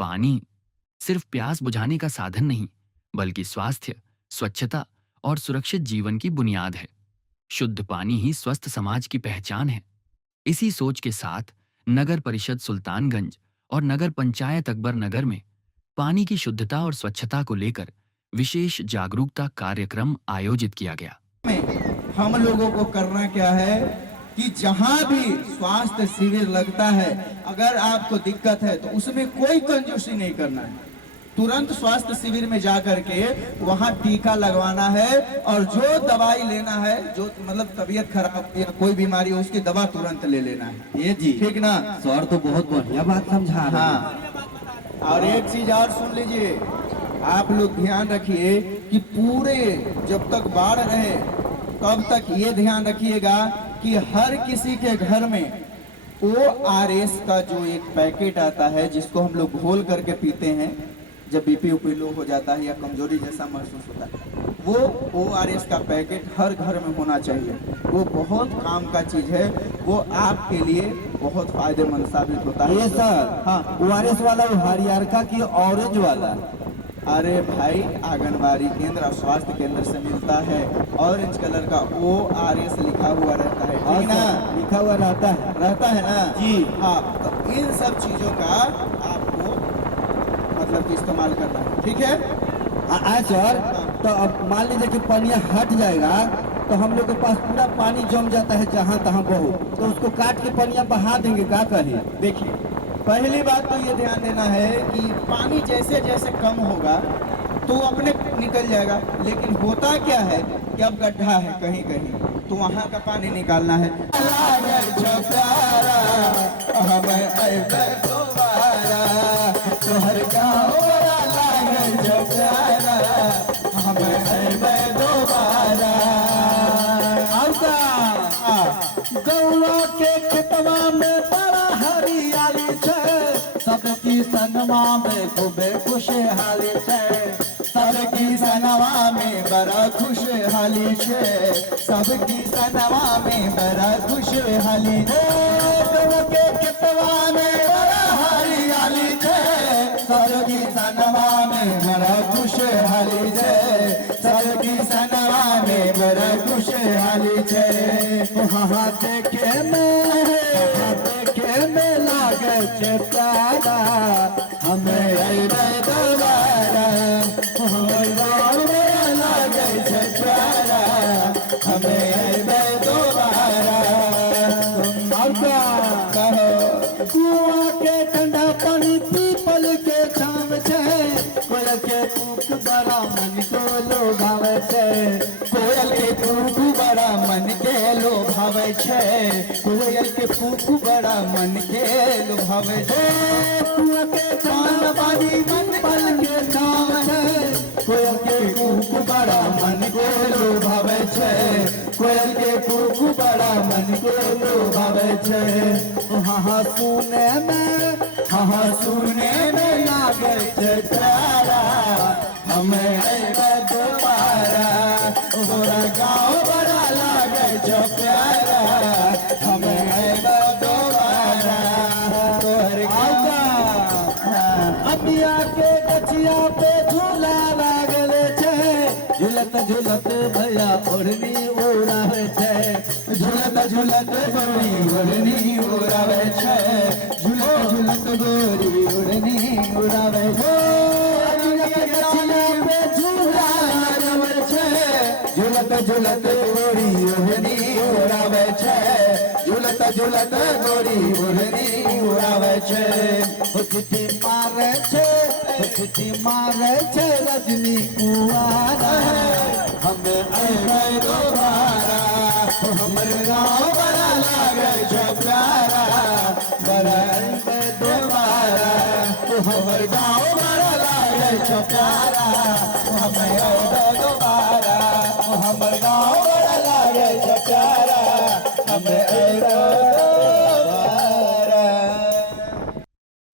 पानी सिर्फ प्यास बुझाने का साधन नहीं, बल्कि स्वास्थ्य, स्वच्छता और सुरक्षित जीवन की बुनियाद है। शुद्ध पानी ही स्वस्थ समाज की पहचान है। इसी सोच के साथ नगर परिषद सुल्तानगंज और नगर पंचायत अकबर नगर में पानी की शुद्धता और स्वच्छता को लेकर विशेष जागरूकता कार्यक्रम आयोजित किया गया। में हम लोगों को करना क्या है कि जहां भी स्वास्थ्य शिविर लगता है, अगर आपको दिक्कत है तो उसमें कोई कंजूसी नहीं करना है। तुरंत स्वास्थ्य शिविर में जा करके वहां टीका लगवाना है और जो दवाई लेना है, जो मतलब तबीयत खराब या कोई बीमारी हो उसकी दवा तुरंत ले लेना है। ये जी ठीक ना? सर तो बहुत बढ़िया बात समझा रहे हैं। हाँ, और एक चीज और सुन लीजिए, आप लोग ध्यान रखिए कि पूरे जब तक बाढ़ रहे तब तक ये ध्यान रखिएगा कि हर किसी के घर में ORS का जो एक पैकेट आता है, जिसको हम लोग घोल करके पीते हैं जब बीपी उपी लो हो जाता है या कमजोरी जैसा महसूस होता है, वो ORS का पैकेट हर घर में होना चाहिए। वो बहुत काम का चीज है, वो आपके लिए बहुत फायदेमंद साबित होता है। ये सर, हाँ, ORS वाला वो हरियरका की ऑरेंज वाला? अरे भाई, आंगनबाड़ी केंद्र और स्वास्थ्य केंद्र से मिलता है। ऑरेंज कलर का ORS लिखा हुआ रहता है, ठीक ना? लिखा हुआ रहता है ना जी। हाँ, तो इन सब चीजों का आपको मतलब कि इस्तेमाल करना है, ठीक है? सर, तो अब मान लीजिए कि पनिया हट जाएगा तो हम लोग के पास पूरा पानी जम जाता है जहाँ तहाँ बहुत, तो उसको काट के पनिया बहा देंगे, क्या कहें? देखिए, पहली बात तो ये ध्यान देना है कि पानी जैसे जैसे कम होगा तो अपने निकल जाएगा, लेकिन होता क्या है कि अब गड्ढा है कहीं कहीं तो वहां का पानी निकालना है। तोहर गाँव गौवा के खेतवा में बड़ा हरियाली छे, सबकी सनवा में खूबे खुशहाली छे, सबकी सनवा में बड़ा खुशहाली छे, सबकी सनवा में बड़ा खुशहाली छे। गौवा के खेतवा में बड़ा हरियाली छे, सबकी सनवा में बड़ा खुशहाली छे, सबकी सनवा में बड़ा खुशहाली छे। वहाँ देखे में लागे छे प्यारा, हमें अइबे दोबारा, हमर गाँव में लागे छे प्यारा, हमें अइबे दोबारा। कहो कुआं के ठंडा पानी पीपल के छाम छे, कोयल के कूक बड़ा मन को लोभावे छे, कोयल के कूक बड़ा मन के लोभावे छे, कोयल के कूक बड़ा मन के लोभावे छे। कुआं के ठंडा पानी पीपल के छाम छे, कोयल के कूक बड़ा मन के लोभावे छे, कोयल के कूक बड़ा मन के लोभावे छे। हाँ सुने में लागे छे प्यारा, हमें अइबे दोबारा। तोरा गाँव बड़ा लागे छे प्यारा, हमें अइबे दोबारा। तोहर अबिया के गछिया पे झूला लागल छे, झूलत झूलत भैया ओढ़नी उड़ावे छे, झूलत झूलत गोरी ओढ़नी उड़ावे छे, झूलत झूलत गोरी ओढ़नी उड़ावे छे। गछिया पे झूला लागल छे, झूलत झूलत गोरी ओढ़नी उड़ावे छे, झूलत झूलत गोरी ओढ़नी उड़ावे छे। चिट्ठी मारे छे रजनी कुआरा, हमें अइबे दोबारा। हमर गाँव बड़ा लागे छे प्यारा, बड़ा अइबे दोबारा। हमर गाँव बड़ा लागे छे प्यारा, हमें अइबे दोबारा। हमर गाँव बड़ा लागे छे प्यारा, हमें अइबे दोबारा।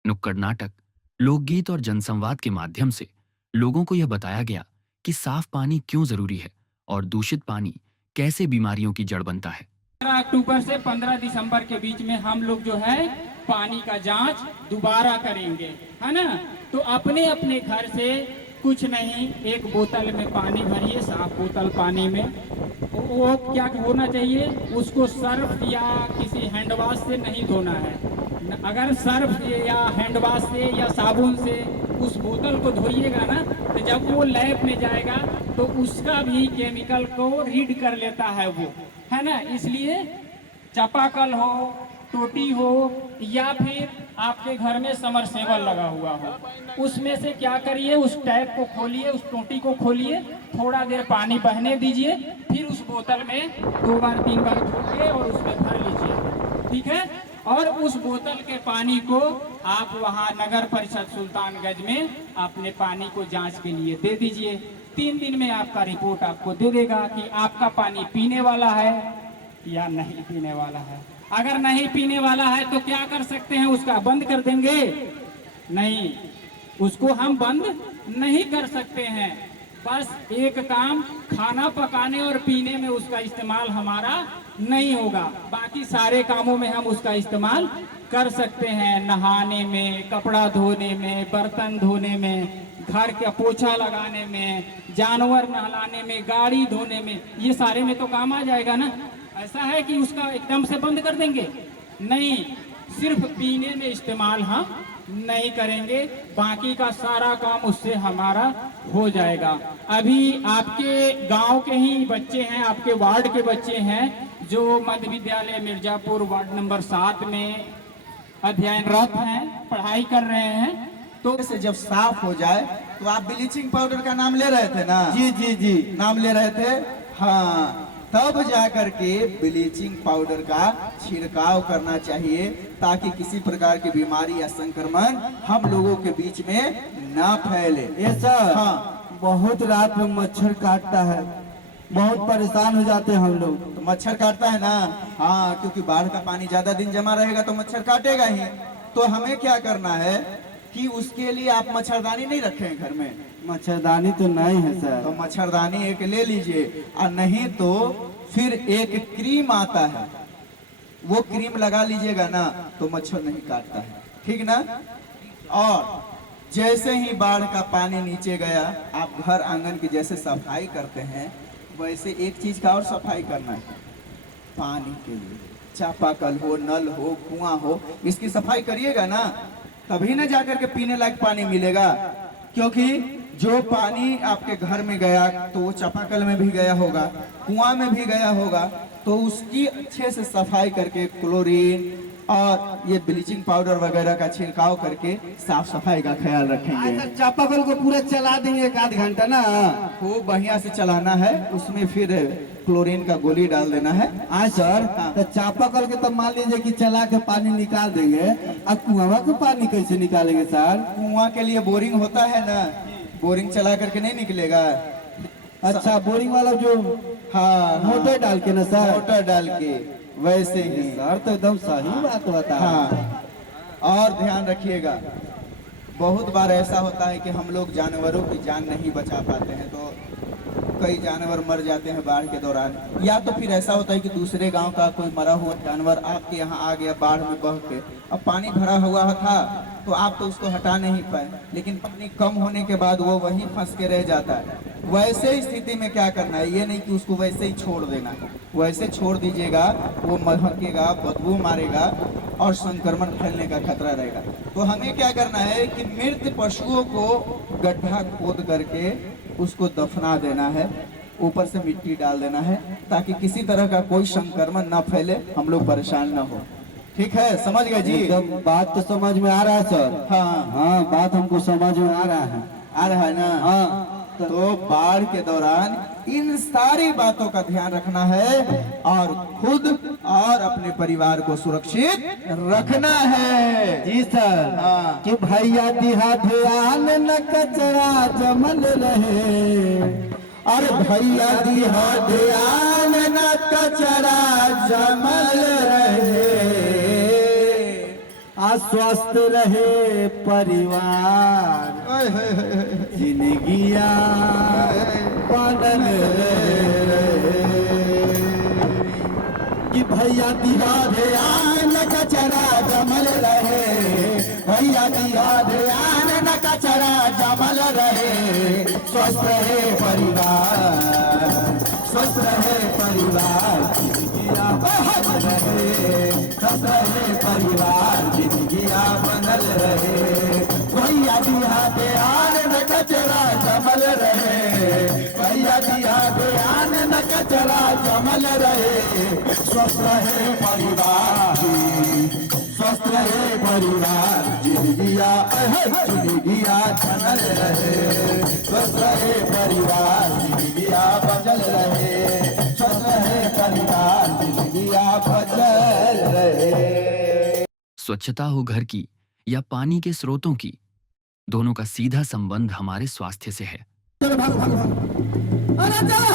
नुक्कड़ नाटक, लोकगीत और जनसंवाद के माध्यम से लोगों को यह बताया गया कि साफ पानी क्यों जरूरी है और दूषित पानी कैसे बीमारियों की जड़ बनता है। 15 अक्टूबर से 15 दिसंबर के बीच में हम लोग जो है पानी का जांच दोबारा करेंगे, है ना। तो अपने अपने घर से कुछ नहीं, एक बोतल में पानी भरिए, साफ बोतल पानी में। वो क्या होना चाहिए, उसको सर्फ या किसी हैंड वाश से नहीं धोना है। अगर सर्फ से या हैंड वाश से या साबुन से उस बोतल को धोइएगा ना, तो जब वो लैब में जाएगा तो उसका भी केमिकल को रीड कर लेता है वो, है ना। इसलिए चापाकल हो, टोटी हो, या फिर आपके घर में समरसेबल लगा हुआ हो, उसमें से क्या करिए, उस टैप को खोलिए, उस टोटी को खोलिए, थोड़ा देर पानी बहने दीजिए, फिर उस बोतल में 2 बार 3 बार धो के और उसमें भर लीजिए, ठीक है। और उस बोतल के पानी को आप वहाँ नगर परिषद सुल्तानगंज में अपने पानी को जांच के लिए दे दीजिए। 3 दिन में आपका रिपोर्ट आपको दे देगा कि आपका पानी पीने वाला है या नहीं पीने वाला है। अगर नहीं पीने वाला है तो क्या कर सकते हैं, उसका बंद कर देंगे? नहीं, उसको हम बंद नहीं कर सकते हैं। बस एक काम, खाना पकाने और पीने में उसका इस्तेमाल हमारा नहीं होगा, बाकी सारे कामों में हम उसका इस्तेमाल कर सकते हैं। नहाने में, कपड़ा धोने में, बर्तन धोने में, घर का पोछा लगाने में, जानवर नहलाने में, गाड़ी धोने में, ये सारे में तो काम आ जाएगा ना। ऐसा है कि उसका एकदम से बंद कर देंगे? नहीं, सिर्फ पीने में इस्तेमाल हम नहीं करेंगे, बाकी का सारा काम उससे हमारा हो जाएगा। अभी आपके गांव के ही बच्चे हैं, आपके वार्ड के बच्चे हैं जो मध्य विद्यालय मिर्जापुर वार्ड नंबर 7 में अध्ययनरत हैं, पढ़ाई कर रहे हैं। तो से जब साफ हो जाए तो आप ब्लीचिंग पाउडर का नाम ले रहे थे ना? जी जी जी, नाम ले रहे थे, हाँ। तब जाकर के ब्लीचिंग पाउडर का छिड़काव करना चाहिए, ताकि किसी प्रकार की बीमारी या संक्रमण हम लोगों के बीच में ना फैले। ये सर, हाँ, बहुत रात में मच्छर काटता है, बहुत परेशान हो जाते हैं हम लोग। तो मच्छर काटता है ना, हाँ, क्योंकि बाढ़ का पानी ज्यादा दिन जमा रहेगा तो मच्छर काटेगा ही। तो हमें क्या करना है कि उसके लिए आप मच्छरदानी नहीं रखे हैं घर में? मच्छरदानी तो नहीं है सर। तो मच्छरदानी एक ले लीजिए, और नहीं तो फिर एक क्रीम आता है, वो क्रीम लगा लीजिएगा ना तो मच्छर नहीं काटता है, ठीक ना। और जैसे ही बाढ़ का पानी नीचे गया, आप घर आंगन की जैसे सफाई करते हैं, वैसे एक चीज का और सफाई करना है, पानी के लिए। चापाकल हो, नल हो, कुआं हो, इसकी सफाई करिएगा ना, तभी ना जाकर के पीने लायक पानी मिलेगा। क्योंकि जो पानी आपके घर में गया तो वो चापाकल में भी गया होगा, कुआं में भी गया होगा, तो उसकी अच्छे से सफाई करके क्लोरीन और ये ब्लीचिंग पाउडर वगैरह का छिड़काव करके साफ सफाई का ख्याल रखेंगे। चापाकल को पूरा चला देंगे 1 आध घंटा ना, खूब बढ़िया से चलाना है, उसमें फिर क्लोरीन का गोली डाल देना है। हाँ सर। हाँ। तो चापाकल के तो मान लीजिए कि चला के पानी निकाल देंगे, अब कुआं का पानी कैसे निकालेंगे सर? कुआं के लिए बोरिंग होता है ना, बोरिंग चला करके नहीं निकलेगा। अच्छा, बोरिंग वाला जो हाँ, मोटर डाल के ना सर? मोटर डाल के, वैसे ही सर तो एकदम सही बात बता। हाँ। और ध्यान रखिएगा, बहुत बार ऐसा होता है कि हम लोग जानवरों की जान नहीं बचा पाते हैं, तो कई जानवर मर जाते हैं बाढ़ के दौरान। या तो फिर ऐसा होता है कि दूसरे गांव का कोई मरा हुआ जानवर आपके यहाँ आ गया बाढ़ में बह के, अब पानी भरा हुआ था तो आप तो उसको हटा नहीं पाए, लेकिन पानी कम होने के बाद वो वहीं फंस के रह जाता है। वैसे स्थिति में क्या करना है, ये नहीं कि उसको वैसे ही छोड़ देना है, वैसे छोड़ दीजिएगा, वो महकेगा, बदबू मारेगा और संक्रमण फैलने का खतरा रहेगा। तो हमें क्या करना है कि मृत पशुओं को गड्ढा खोद करके उसको दफना देना है, ऊपर से मिट्टी डाल देना है, ताकि किसी तरह का कोई संक्रमण ना फैले, हम लोग परेशान ना हो। ठीक है, समझ गए जी? एकदम बात तो समझ में आ रहा है सर। हाँ हाँ, बात हमको समझ में आ रहा है। आ रहा है ना? हाँ। तो बाढ़ के दौरान इन सारी बातों का ध्यान रखना है और खुद और अपने परिवार को सुरक्षित रखना है। जी सर। हाँ। कि भैया दिहा ध्यान न कचरा जमल रहे, और भैया दिहा ध्यान न कचरा जमल रहे, स्वस्थ रहे परिवार, जिंदगिया बनल रहे। कि भैया दिया ध्यान न कचरा जमल रहे, भैया दिया ध्यान न कचरा जमल रहे। स्वस्थ रहे परिवार, स्वस्थ रहे परिवार, जिंदगिया बनल रहे, स्वस्थ रहे परिवार, जिंदगिया बनल रहे। भैया दिया ध्यान न कचरा जमल रहे, भैया दिया ध्यान न कचरा जमल रहे। स्वस्थ रहे परिवार, स्वस्थ रहे परिवार, जिंदगिया जिंदगिया बनल रहे। स्वस्थ रहे परिवार, जिंदगिया बचल रहे, स्वस्थ रहे परिवार, जिंदगिया बचल रहे। स्वच्छता हो घर की या पानी के स्रोतों की, दोनों का सीधा संबंध हमारे स्वास्थ्य से है। चलो भागो भागो भागो। अरे चलो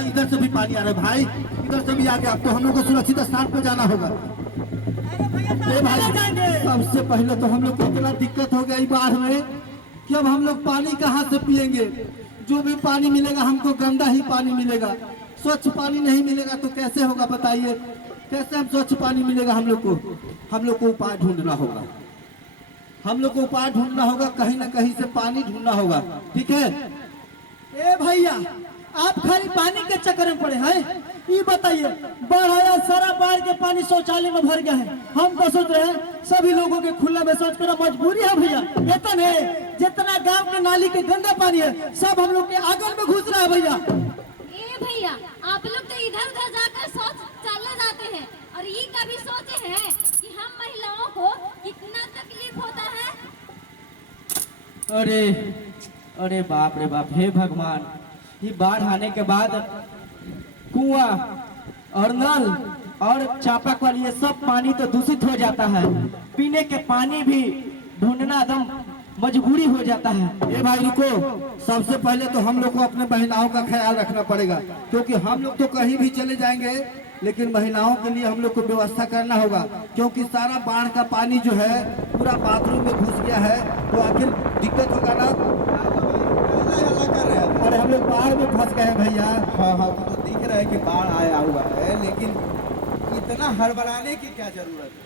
इधर से भी पानी आ रहा है भाई, इधर से भी आगे आपको हम लोग को सुरक्षित स्थान पे जाना होगा। अरे भाई सबसे पहले तो हम लोग को इतना दिक्कत हो गई बाढ़ में कि अब हम लोग पानी कहाँ से पिएंगे। जो भी पानी मिलेगा हमको गंदा ही पानी मिलेगा, स्वच्छ पानी नहीं मिलेगा तो कैसे होगा बताइए। कैसे हम स्वच्छ पानी मिलेगा हम लोग को उपाय ढूंढना होगा, हम लोग को उपाय ढूंढना होगा, कहीं ना कहीं से पानी ढूंढना होगा, ठीक है। ए भैया आप खाली पानी के चक्कर में पड़े हैं, ये बताइए बाढ़ आया, सारा बाढ़ के पानी शौचालय में भर गया है। हम तो सोच रहे हैं सभी लोगों के खुला में शौच करना मजबूरी है भैया। इतना है जितना गांव के नाली के गंदा पानी है सब हम लोग के आंगन में घुस रहा है भैया। ए भैया आप लोग तो इधर उधर जाकर शौचालय जाते हैं और ये कभी सोचे हैं कि हम महिलाओं को कितना तकलीफ होता है। अरे अरे बाप रे बाप, हे भगवान, ये बाढ़ आने के बाद कुआं और नल और चापाकल ये सब पानी तो दूषित हो जाता है। पीने के पानी भी ढूंढना एकदम मजबूरी हो जाता है। ये भाई रुको, सबसे पहले तो हम लोग को अपने महिलाओं का ख्याल रखना पड़ेगा, क्योंकि हम लोग तो कहीं भी चले जाएंगे लेकिन महिलाओं के लिए हम लोग को व्यवस्था करना होगा, क्योंकि सारा बाढ़ का पानी जो है पूरा बाथरूम में घुस गया है, तो आखिर दिक्कत होगा ना। कर रहे हैं। अरे हम लोग बाढ़ में फंस गए हैं भैया। हाँ हाँ तो दिख रहा है कि बाढ़ आया हुआ है, लेकिन इतना हड़बड़ाने की क्या जरूरत है।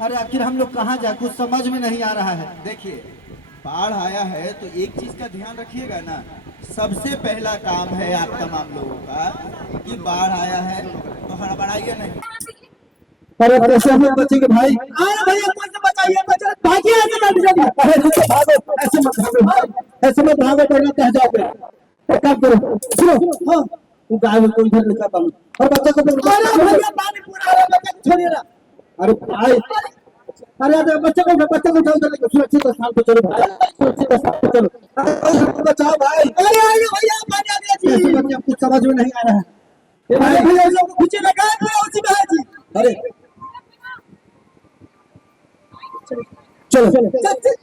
अरे आखिर हम लोग कहाँ जाए, कुछ समझ में नहीं आ रहा है। देखिए बाढ़ आया है तो एक चीज का ध्यान रखिएगा ना, सबसे पहला काम है आप तमाम लोगों का कि बाढ़ आया है तो हड़बड़ाइए नहीं। अरे कैसे हम लोग बचेंगे भाई। अरे भैया कैसे बचाइए, भागिए ऐसे मत जाइए। अरे रुको भागो, ऐसे मत भागो भाई, ऐसे मत भागो वरना कह जाओगे। एक काम करो, सुनो हाँ तू गाय को इधर लेकर आओ और बच्चे को पकड़ो। अरे भैया पानी पूरा आ रहा है, बच्चे को छोड़िए ना। अरे भाई अरे बच्चे को उठाओ, उधर लेकर सुरक्षित स्थान पे चलो भाई, सुरक्षित स्थान पे चलो। अरे बचाओ भाई। अरे आइए भैया पानी आ गया जी। ऐसे बच्चे कुछ समझ में नहीं आ रहा है। ए भाई भैया लोग पीछे लगा है उसी में है जी। अरे चलो चलो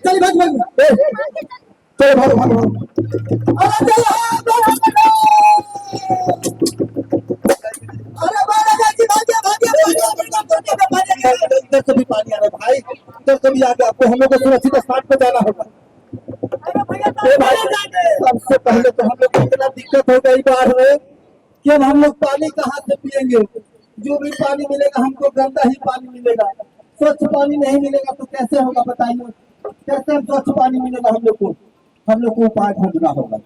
चल भाग भाग, चलो भाग भाग। अरे इधर से भी पानी आ रहा है भाई, इधर से भी आगे आपको हम लोग को सुरक्षित स्थान पे जाना होगा। सबसे पहले तो हम लोग को इतना दिक्कत हो गई बाढ़ में कि अब हम लोग पानी कहाँ से पिएंगे। जो भी पानी मिलेगा हमको गंदा ही पानी मिलेगा, स्वच्छ पानी नहीं मिलेगा तो कैसे होगा बताइए। कैसे हम स्वच्छ पानी मिलेगा हम लोग को उपाय ढूंढना होगा,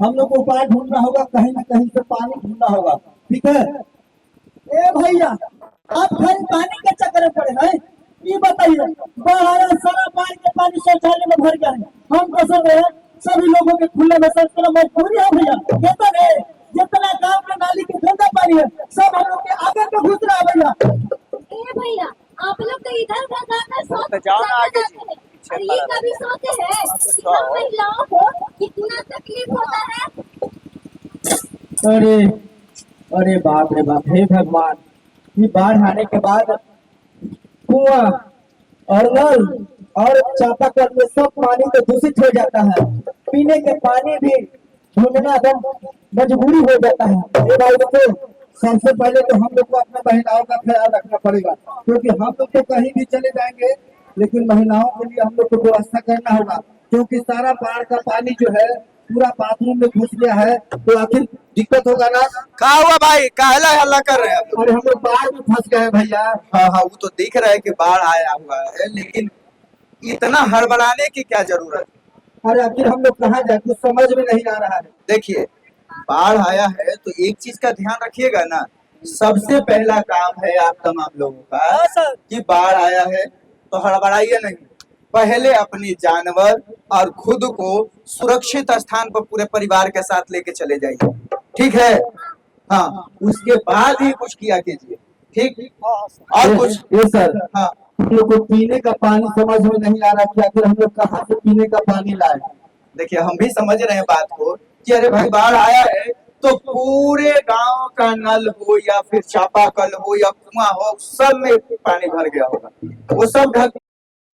हम लोग को उपाय ढूंढना होगा, कहीं ना कहीं से पानी ढूंढना होगा, ठीक है। ए भैया आप खाली पानी के चक्कर में पड़े हैं, ये बताइए बाढ़ आया, सारा बाढ़ के पानी शौचालय में भर गया है। हम तो सब सभी लोगों के खुले में शौच करना मजबूरी है भैया। कहता है जितना गांव में नाली के गंदा पानी है सब हम लोग के आगे में घुस रहा है भैया। ए भैया आप लोग तो इधर उधर जाकर शौचालय जाते हैं और ये कभी सोचे हैं कि हम महिलाओं को कितना तकलीफ होता है। अरे अरे बाप रे बाप, हे भगवान, ये बाढ़ आने के बाद कुआं और नल और चापाकल में सब पानी तो दूषित हो जाता है। पीने के पानी भी ढूंढना एकदम मजबूरी हो जाता है। ये भाई देखो, सबसे पहले तो हम लोग को अपने महिलाओं का ख्याल रखना पड़ेगा, क्योंकि हम लोग तो कहीं भी चले जाएंगे लेकिन महिलाओं के लिए हम लोग को व्यवस्था करना होगा, क्योंकि सारा बाढ़ का पानी जो है पूरा बाथरूम में घुस गया है, तो आखिर दिक्कत होगा ना। क्या हुआ भाई, काहला हल्ला कर रहे हैं आप लोग? अरे हम लोग बाढ़ में फंस गए हैं भैया। हाँ हाँ, वो तो दिख रहा है कि बाढ़ आया हुआ है, लेकिन इतना हड़बड़ाने की क्या जरूरत है? अरे आखिर हम लोग कहाँ जाए, कुछ समझ में नहीं आ रहा है। देखिए, बाढ़ आया है तो एक चीज का ध्यान रखिएगा ना, सबसे पहला काम है आप तमाम लोगों का कि बाढ़ आया है तो हड़बड़ाइए नहीं, पहले अपनी जानवर और खुद को सुरक्षित स्थान पर पूरे परिवार के साथ लेके चले जाइए, ठीक है? हाँ, उसके बाद ही कुछ किया कीजिए, ठीक? और कुछ? ये सर, हाँ, हम लोग को पीने का पानी समझ में नहीं आ रहा कि आखिर हम लोग कहाँ से पीने का पानी लाए। देखिए हम भी समझ रहे हैं बात को कि अरे भाई बाढ़ आया है तो पूरे गांव का नल हो या फिर चापाकल हो या कुआं हो, सब में पानी भर गया होगा, वो सब ढक।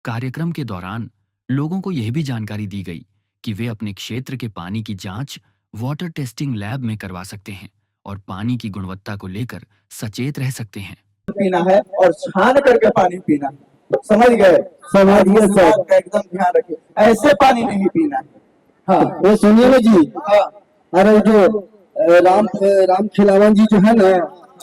कार्यक्रम के दौरान लोगों को यह भी जानकारी दी गई कि वे अपने क्षेत्र के पानी की जांच वाटर टेस्टिंग लैब में करवा सकते हैं और पानी की गुणवत्ता को लेकर सचेत रह सकते हैं। पीना है और छान करके पानी पीना है, समझ गए? समझ गए इस सर। बात का एकदम ध्यान रखिए, ऐसे पानी नहीं पीना है। हाँ, ये सुनिए ना जी, हाँ, अरे जो राम खिलावन जी जो है ना,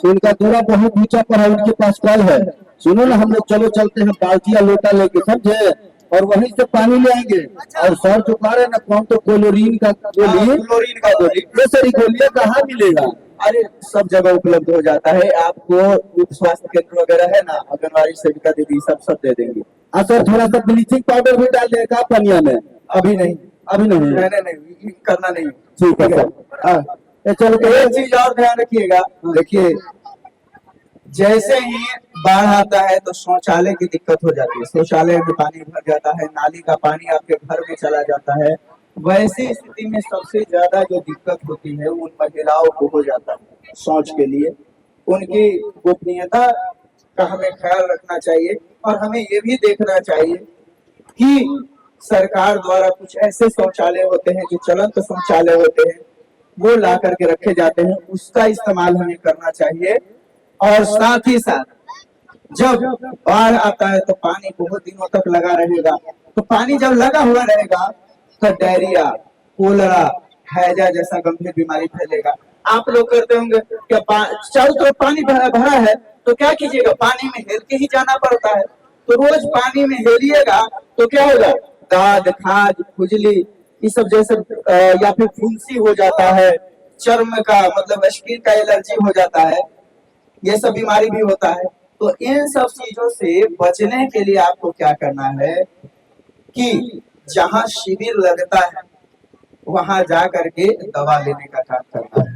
उनका दौरा बहुत ऊंचा पर है, उनके पास कल है। सुनो ना, हम लोग चलो चलते हैं बाल्टी या लोटा लेके, समझे, और वहीं से पानी ले आएंगे। और सर जो कह रहे हैं ना, कौन तो क्लोरीन का गोली, क्लोरीन का गोली, ये सर गोलियां कहाँ मिलेगा? अरे सब जगह उपलब्ध हो जाता है, आपको उप स्वास्थ्य केंद्र वगैरह है ना, आंगनबाड़ी सेविका दीदी सब दे देंगे। हाँ सर, थोड़ा सा ब्लीचिंग पाउडर भी डाल देगा पनिया में। अभी नहीं, अभी नहीं, नहीं करना नहीं। ठीक है सर। हाँ, ये चलो तो एक चीज और ध्यान रखिएगा, देखिए जैसे ही बाढ़ आता है तो शौचालय की दिक्कत हो जाती है, शौचालय में पानी भर जाता है, नाली का पानी आपके घर में चला जाता है। वैसी स्थिति में सबसे ज्यादा जो दिक्कत होती है उन महिलाओं को हो जाता है शौच के लिए। उनकी गोपनीयता का हमें ख्याल रखना चाहिए और हमें ये भी देखना चाहिए कि सरकार द्वारा कुछ ऐसे शौचालय होते हैं जो चलंत शौचालय होते हैं, वो ला करके रखे जाते हैं, उसका इस्तेमाल हमें करना चाहिए। और साथ ही साथ जब बाढ़ आता है तो पानी बहुत दिनों तक लगा रहेगा, तो पानी जब लगा हुआ रहेगा तो डायरिया, कोलरा, हैजा जैसा गंभीर बीमारी फैलेगा। आप लोग करते होंगे क्या, चारों तरफ पानी भरा है तो क्या कीजिएगा, पानी में हेल के ही जाना पड़ता है। तो रोज पानी में हेलिएगा तो क्या होगा, दाद, खाज, खुजली, ये सब जैसे या फिर फुंसी हो जाता है, चर्म का मतलब स्किन का एलर्जी हो जाता है, ये सब बीमारी भी होता है। तो इन सब चीजों से बचने के लिए आपको क्या करना है कि जहां शिविर लगता है वहां जा करके दवा लेने का काम करना है।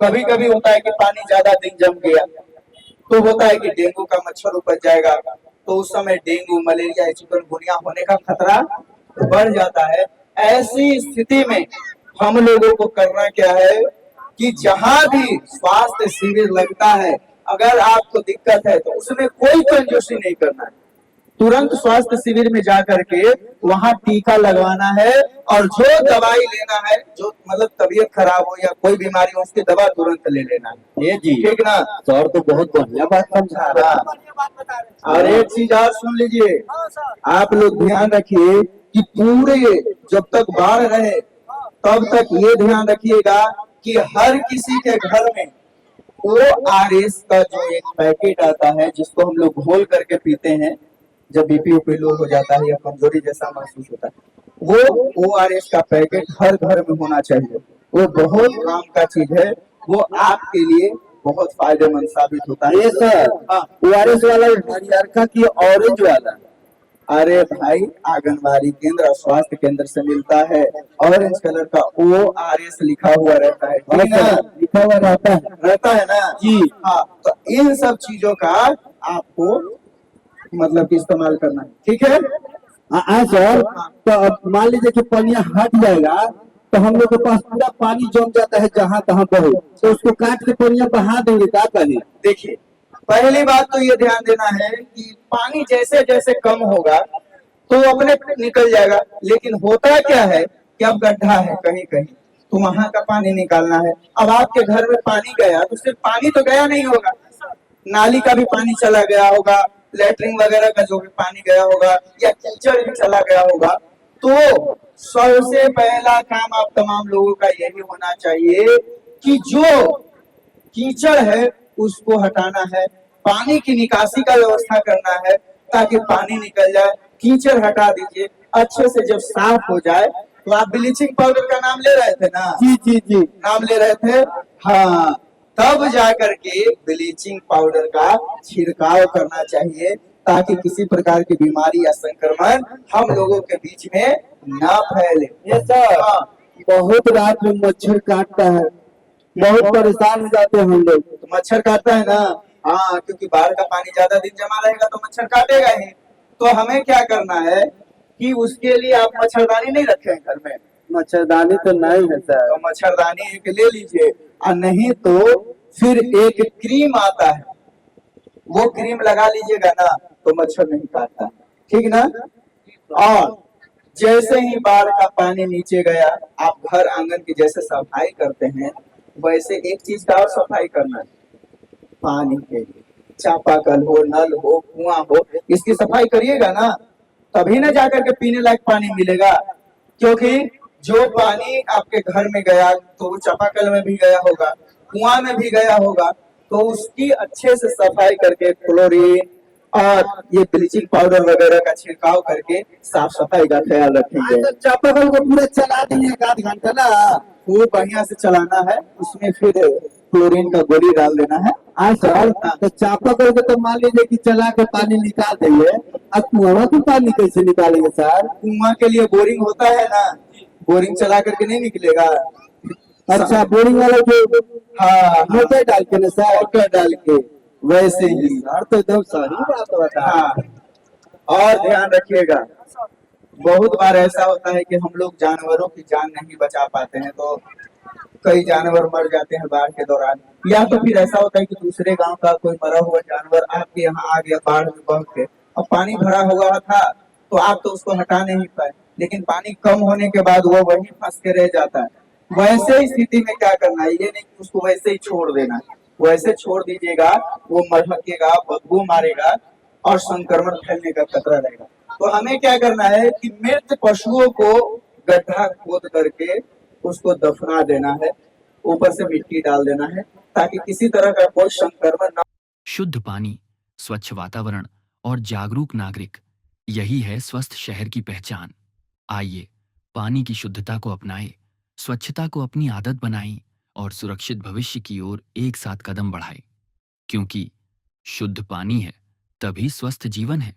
कभी कभी होता है कि पानी ज्यादा दिन जम गया तो होता है कि डेंगू का मच्छर उपज जाएगा, तो उस समय डेंगू, मलेरिया, चिकनगुनिया होने का खतरा बढ़ जाता है। ऐसी स्थिति में हम लोगों को करना क्या है कि जहां भी स्वास्थ्य शिविर लगता है, अगर आपको दिक्कत है तो उसमें कोई कंजूसी नहीं करना है, तुरंत स्वास्थ्य शिविर में जा करके वहां टीका लगवाना है और जो दवाई लेना है, जो मतलब तबीयत खराब हो या कोई बीमारी हो उसकी दवा तुरंत ले लेना है। ये जी, ठीक ना? सर तो बहुत बढ़िया बात समझा रहा। और एक चीज और सुन लीजिए, आप लोग ध्यान रखिए कि पूरे जब तक बाढ़ रहे तब तक ये ध्यान रखिएगा कि हर किसी के घर में ORS का जो एक पैकेट आता है जिसको हम लोग घोल करके पीते हैं जब बीपी उपी लो हो जाता है या कमजोरी जैसा महसूस होता है, वो ORS का पैकेट हर घर में होना चाहिए। वो बहुत काम का चीज है, वो आपके लिए बहुत फायदेमंद साबित होता है। ये सर, ORS वाला हरियरका की ऑरेंज वाला? अरे भाई, आंगनबाड़ी केंद्र और स्वास्थ्य केंद्र से मिलता है, ऑरेंज कलर का ORS लिखा हुआ रहता है, ठीक है? लिखा हुआ रहता है ना जी। हाँ, तो इन सब चीजों का आपको मतलब कि इस्तेमाल करना है, ठीक है? हाँ सर, तो अब मान लीजिए कि पनिया हट जाएगा तो हम लोग के पास पूरा पानी जम जाता है जहाँ तहाँ बहे, तो उसको काट के पनिया बहा देंगे, क्या करें? देखिए, पहली बात तो ये ध्यान देना है कि पानी जैसे जैसे कम होगा तो अपने निकल जाएगा, लेकिन होता क्या है कि अब गड्ढा है कहीं कहीं तो वहां का पानी निकालना है। अब आपके घर में पानी गया तो सिर्फ पानी तो गया नहीं होगा, नाली का भी पानी चला गया होगा, लेटरिन वगैरह का जो भी पानी गया होगा या कीचड़ भी चला गया होगा, तो सबसे पहला काम आप तमाम लोगों का यही होना चाहिए कि जो कीचड़ है उसको हटाना है, पानी की निकासी का व्यवस्था करना है ताकि पानी निकल जाए। कीचड़ हटा दीजिए, अच्छे से जब साफ हो जाए तो आप ब्लीचिंग पाउडर का नाम ले रहे थे ना? जी जी जी। नाम ले रहे थे, हाँ। तब जाकर के ब्लीचिंग पाउडर का छिड़काव करना चाहिए ताकि किसी प्रकार की बीमारी या संक्रमण हम लोगों के बीच में ना फैले। ये सर बहुत रात में मच्छर काटता है, बहुत परेशान हो जाते हैं हम लोग। तो मच्छर काटता है ना? हाँ, क्योंकि बाहर का पानी ज्यादा दिन जमा रहेगा तो मच्छर काटेगा ही। तो हमें क्या करना है कि उसके लिए आप मच्छरदानी नहीं रखे हैं घर में? मच्छरदानी तो नहीं है सर। तो मच्छरदानी एक ले लीजिए, और नहीं तो फिर एक क्रीम आता है, वो क्रीम लगा लीजिएगा ना तो मच्छर नहीं काटता, ठीक ना? और जैसे ही बाढ़ का पानी नीचे गया, आप घर आंगन की जैसे सफाई करते हैं वैसे एक चीज का और सफाई करना है, पानी के लिए। चापाकल हो, नल हो, कुआं हो, इसकी सफाई करिएगा ना, तभी ना जाकर के पीने लायक पानी मिलेगा। क्योंकि जो पानी आपके घर में गया तो वो चापाकल में भी गया होगा, कुआं में भी गया होगा, तो उसकी अच्छे से सफाई करके क्लोरीन और ये ब्लीचिंग पाउडर वगैरह का छिड़काव करके साफ सफाई का ख्याल रखेंगे। चापाकल को पूरा चला देंगे 1 घंटा ना, खूब बढ़िया से चलाना है, उसमें फिर क्लोरीन का गोली डाल देना है। हाँ सर। तो चापाकल को तो मान लीजिए कि चला के पानी निकाल देंगे, अब कुआं से पानी कैसे निकालेंगे सर? कुआं के लिए बोरिंग होता है ना, बोरिंग चला करके नहीं निकलेगा। अच्छा, बोरिंग वाला जो हाँ, मोटर डाल के ना सर? मोटर डाल के वैसे ही। सर तो एकदम सही बात बता। हाँ, और ध्यान रखिएगा, बहुत बार ऐसा होता है कि हम लोग जानवरों की जान नहीं बचा पाते हैं, तो कई जानवर मर जाते हैं बाढ़ के दौरान, या तो फिर ऐसा होता है कि दूसरे गांव का कोई मरा हुआ जानवर आपके यहाँ आ गया बाढ़ में बह के, अब पानी भरा हुआ था तो आप तो उसको हटा नहीं पाए, लेकिन पानी कम होने के बाद वो वहीं फंस के रह जाता है। वैसे ही स्थिति में क्या करना है, ये नहीं कि उसको वैसे ही छोड़ देना, वैसे छोड़ दीजिएगा वो महकेगा, बदबू मारेगा और संक्रमण फैलने का खतरा रहेगा। तो हमें क्या करना है कि मृत पशुओं को गड्ढा खोद करके उसको दफना देना है, ऊपर से मिट्टी डाल देना है ताकि किसी तरह का कोई संक्रमण ना। शुद्ध पानी, स्वच्छ वातावरण और जागरूक नागरिक, यही है स्वस्थ शहर की पहचान। आइए पानी की शुद्धता को अपनाएं, स्वच्छता को अपनी आदत बनाएं और सुरक्षित भविष्य की ओर एक साथ कदम बढ़ाएं। क्योंकि शुद्ध पानी है तभी स्वस्थ जीवन है।